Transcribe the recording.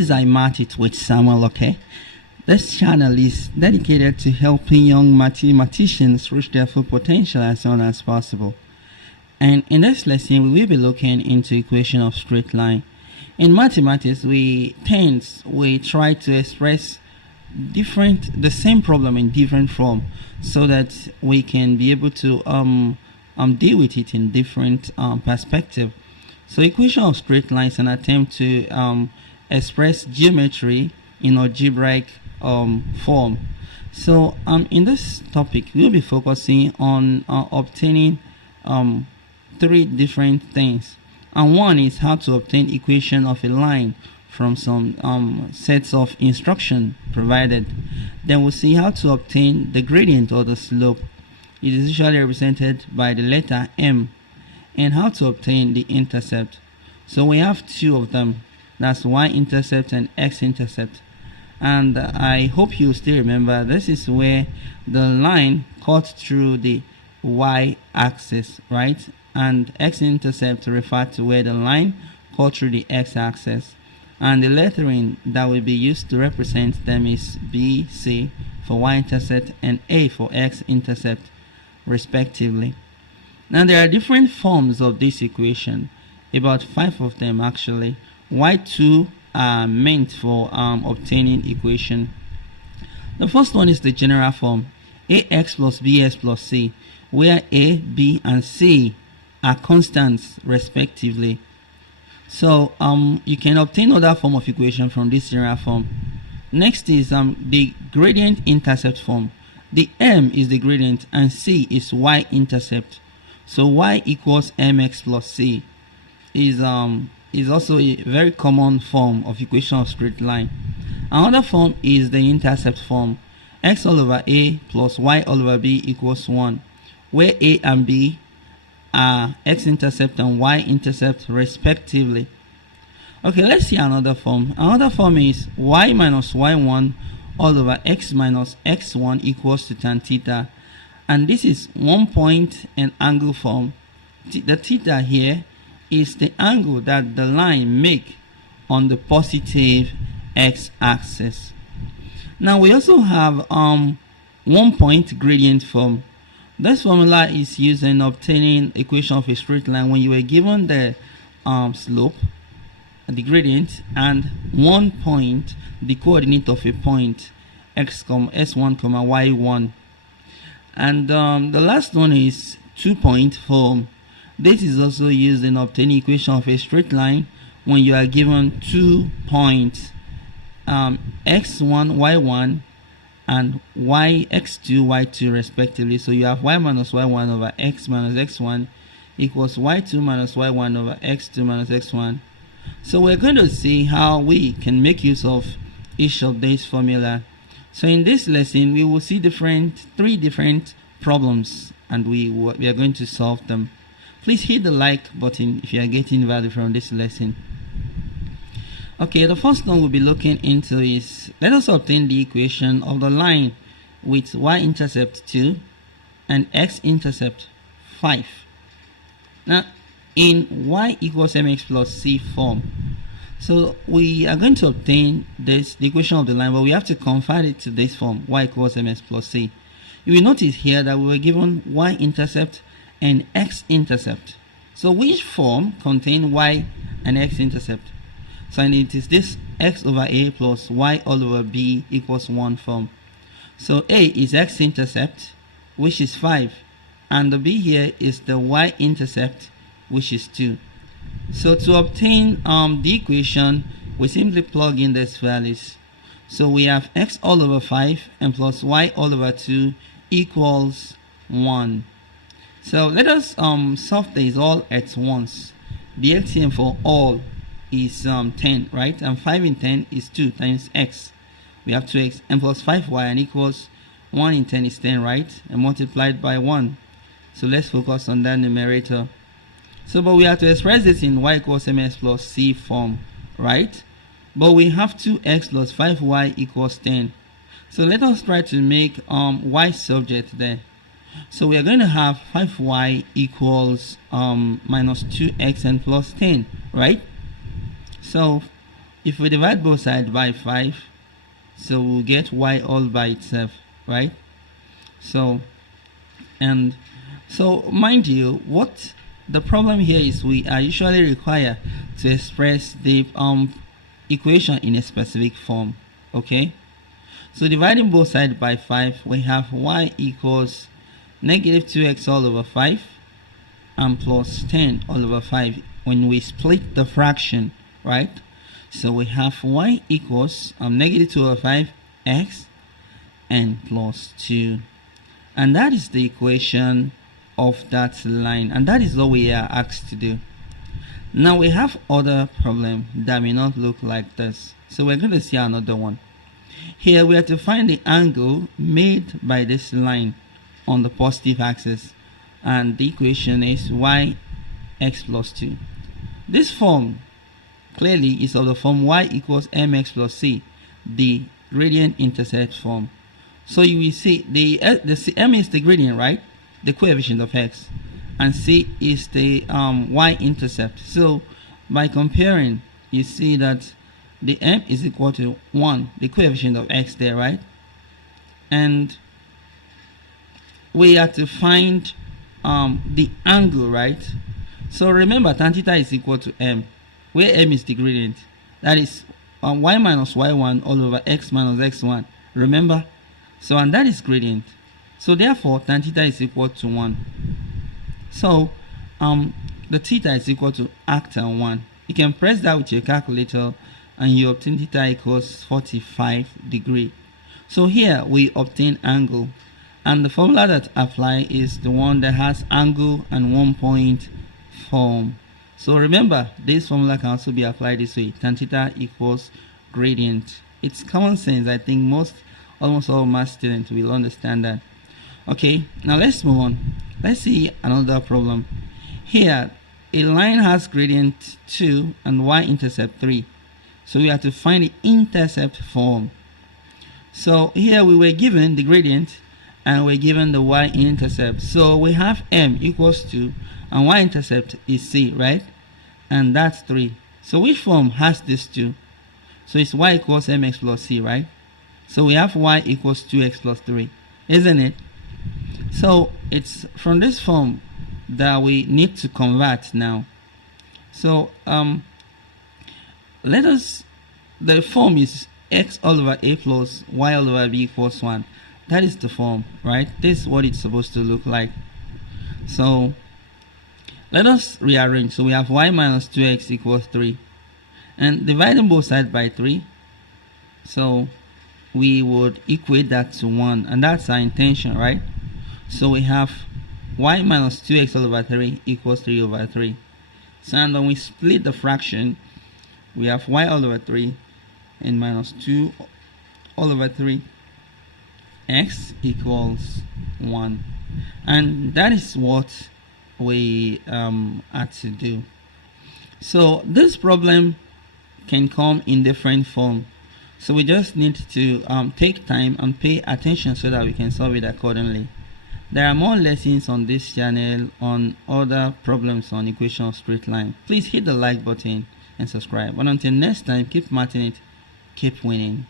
is iMathit with Samuel Oke. This channel is dedicated to helping young mathematicians reach their full potential as soon as possible. And in this lesson, we will be looking into equation of straight line. In mathematics, we try to express the same problem in different form, so that we can be able to deal with it in different perspective. So equation of straight line is an attempt to express geometry in algebraic form. So in this topic, we'll be focusing on obtaining three different things. And one is how to obtain equation of a line from some sets of instruction provided. Then we'll see how to obtain the gradient or the slope. It is usually represented by the letter m, and how to obtain the intercept. So we have two of them, that's y-intercept and x-intercept. And I hope you still remember, this is where the line cuts through the y-axis, right? And x-intercept refers to where the line cuts through the x-axis. And the lettering that will be used to represent them is B, C for y-intercept and A for x-intercept, respectively. Now there are different forms of this equation, about 5 of them actually. Y2 are meant for obtaining equation. The first one is the general form, ax plus bx plus c, where a, b, and c are constants respectively. So you can obtain other form of equation from this general form. Next is the gradient intercept form. The m is the gradient and c is y-intercept. So y equals mx plus c is also a very common form of equation of straight line. Another form is the intercept form, x all over a plus y all over b equals 1, where a and b are x-intercept and y-intercept respectively. Okay, let's see another form. Another form is y minus y1 all over x minus x1 equals to tan theta. And this is 1 point and angle form. The theta here is the angle that the line make on the positive x-axis. Now we also have 1 point gradient form. This formula is used in obtaining equation of a straight line when you were given the slope, the gradient, and 1 point, the coordinate of a point, s1, y1. And the last one is 2 point form. This is also used in obtaining equation of a straight line when you are given 2 points, x1, y1, and x2, y2 respectively. So you have y minus y1 over x minus x1 equals y2 minus y1 over x2 minus x1. So we're going to see how we can make use of each of these formula. So in this lesson, we will see three different problems, and we are going to solve them. Please hit the like button if you are getting value from this lesson. Okay, the first one we'll be looking into is, let us obtain the equation of the line with y-intercept 2 and x-intercept 5. Now, in y equals mx plus c form, so we are going to obtain the equation of the line, but we have to convert it to this form, y equals mx plus c. You will notice here that we were given y-intercept and x-intercept. So which form contain y and x-intercept? So it is this x over a plus y all over b equals 1 form. So a is x-intercept, which is 5, and the b here is the y-intercept, which is 2. So to obtain the equation, we simply plug in these values. So we have x all over 5 and plus y all over 2 equals 1. So let us solve this all at once. The LCM for all is 10, right? And 5 in 10 is 2 times x. We have 2x and plus 5y and equals 1 in 10 is 10, right? And multiplied by 1. So let's focus on that numerator. So but we have to express this in y equals mx plus c form, right? But we have 2x plus 5y equals 10. So let us try to make y subject there. So we are going to have 5y equals minus 2x and plus 10, right? So if we divide both sides by 5, so we'll get y all by itself, right? So mind you, what the problem here is, we are usually required to express the equation in a specific form. Okay, so dividing both sides by 5, we have y equals negative 2x all over 5 and plus 10 all over 5 when we split the fraction, right? So we have y equals negative 2 over 5 x and plus 2, and that is the equation of that line, and that is what we are asked to do. Now we have other problem that may not look like this, so we're going to see another one. Here we have to find the angle made by this line on the positive axis, and the equation is y x plus 2. This form clearly is of the form y equals mx plus c, the gradient intercept form. So you will see the m is the gradient, right, the coefficient of x, and c is the y-intercept. So by comparing, you see that the m is equal to 1, the coefficient of x there, right? And we have to find the angle, right? So remember, tan theta is equal to m, where m is the gradient. That is y minus y1 all over x minus x1. Remember? So, and that is gradient. So therefore, tan theta is equal to 1. So the theta is equal to arctan 1. You can press that with your calculator and you obtain theta equals 45 degrees. So here we obtain angle, and the formula that apply is the one that has angle and 1 point form. So remember, this formula can also be applied this way: tan theta equals gradient. It's common sense. I think almost all math students will understand that. Okay, now let's move on. Let's see another problem. Here, a line has gradient 2 and y-intercept 3. So we have to find the intercept form. So here we were given the gradient and we're given the y-intercept. So we have m equals 2 and y-intercept is c, right? And that's 3. So which form has this 2? So it's y equals mx plus c, right? So we have y equals 2x plus 3, isn't it? So it's from this form that we need to convert now. So the form is x all over a plus y all over b equals 1. That is the form, right? This is what it's supposed to look like. So let us rearrange. So we have y minus 2x equals 3, and dividing both sides by 3, so we would equate that to 1, and that's our intention, right? So we have y minus 2x all over 3 equals 3 over 3. So and when we split the fraction, we have y all over 3 and minus 2 all over 3, x equals 1. And that is what we had to do. So this problem can come in different form. So we just need to take time and pay attention so that we can solve it accordingly. There are more lessons on this channel on other problems on equation of straight line. Please hit the like button and subscribe. And until next time, keep mathing it, keep winning.